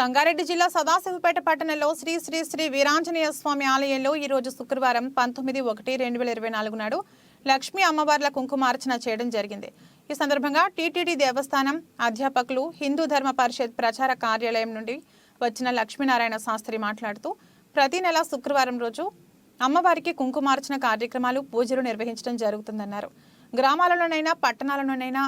సంగారెడ్డి జిల్లా సదాశివపేట పట్టణంలో శ్రీ శ్రీ శ్రీ వీరాంజనేయ స్వామి ఆలయంలో ఈ రోజు శుక్రవారం 19/1/2024 నాడు లక్ష్మీ అమ్మవార్ల కుంకుమార్చన చేయడం జరిగింది. ఈ సందర్భంగా టీటీడీ దేవస్థానం అధ్యాపకులు హిందూ ధర్మ పరిషత్ ప్రచార కార్యాలయం నుండి వచ్చిన లక్ష్మీనారాయణ శాస్త్రి మాట్లాడుతూ ప్రతి నెల శుక్రవారం రోజు అమ్మవారికి కుంకుమార్చన కార్యక్రమాలు పూజలు నిర్వహించడం జరుగుతుందన్నారు. గ్రామాలలోనైనా పట్టణాలలోనైనా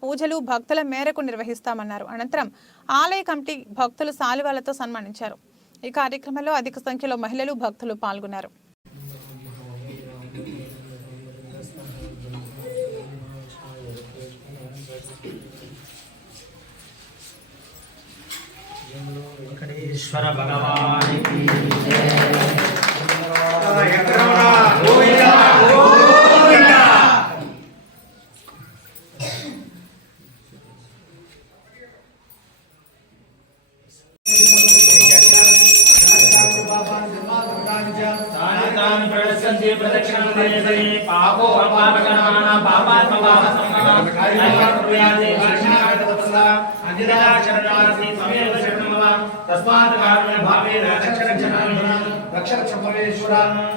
పూజలు భక్తుల మేరకు నిర్వహిస్తామన్నారు. అనంతరం ఆలయ కమిటీ భక్తులు శాలువాలతో సన్మానించారు. ఈ కార్యక్రమంలో అధిక సంఖ్యలో మహిళలు భక్తులు పాల్గొన్నారు. ఈశ్వర భగవానికి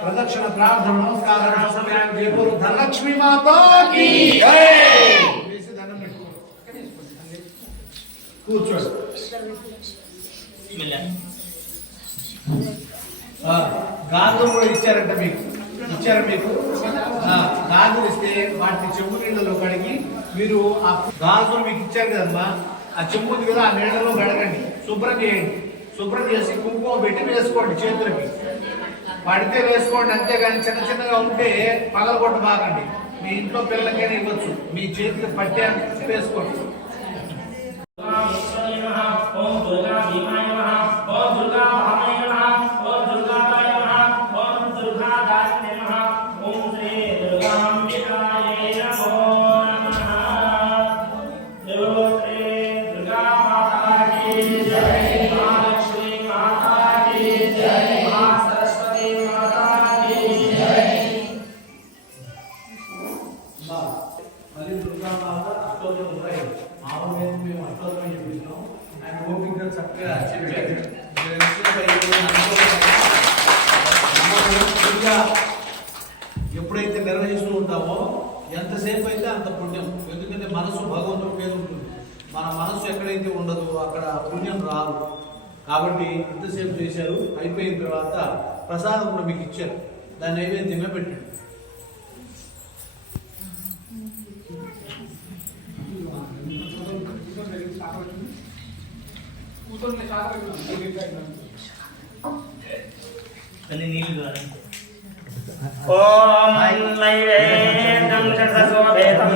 ప్రదక్షిణ ప్రార్థన నమస్కారం సమయానికి ధనలక్ష్మి మాతా కీ జై. కూర్చోండి. గాజులు కూడా ఇచ్చారా మీకు గాజులు ఇస్తే వాటిని చెంబు నీళ్ళలో కడిగి మీరు ఆ గాజులు మీకు ఇచ్చారు కదమ్మా, ఆ చెంబు కదా ఆ నీళ్ళలో కడగండి, శుభ్రం చేయండి. శుభ్రం చేసి కుంకుమ పెట్టి వేసుకోండి, చేతులకి పడితే వేసుకోండి, అంతేగాని చిన్న చిన్నగా ఉంటే పగలగొట్ట బాగండి. మీ ఇంట్లో పిల్లలకైనా ఇవ్వచ్చు, మీ చేతికి పట్టే వేసుకోండి. మళ్ళీ దుర్గామాత అష్టోత్తరం ఉంటాయి. మామూలుగా మేము అష్టోత్తరం చెప్పిస్తాం. ఆయన ఓపిక చక్కగా చెప్పారు. ఎప్పుడైతే నిర్వహిస్తూ ఉంటామో ఎంతసేపు అయితే అంత పుణ్యం. ఎందుకంటే మనసు భగవంతుడి మీద ఉంటుంది. మన మనసు ఎక్కడైతే ఉండదో అక్కడ పుణ్యం రాదు. కాబట్టి ఎంతసేపు చేశారు, అయిపోయిన తర్వాత ప్రసాదం కూడా మీకు ఇచ్చారు, దాన్ని నైవేద్యంగా పెట్టండి. ఓం నైవేద్యం చక్షువేదం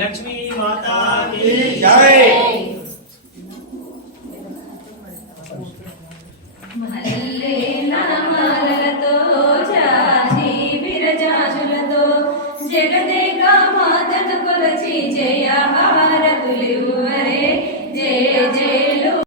లక్ష్మీ మాతా కీ జై. మల్లె నామాలతో జాజి విరజాజులతో జగదే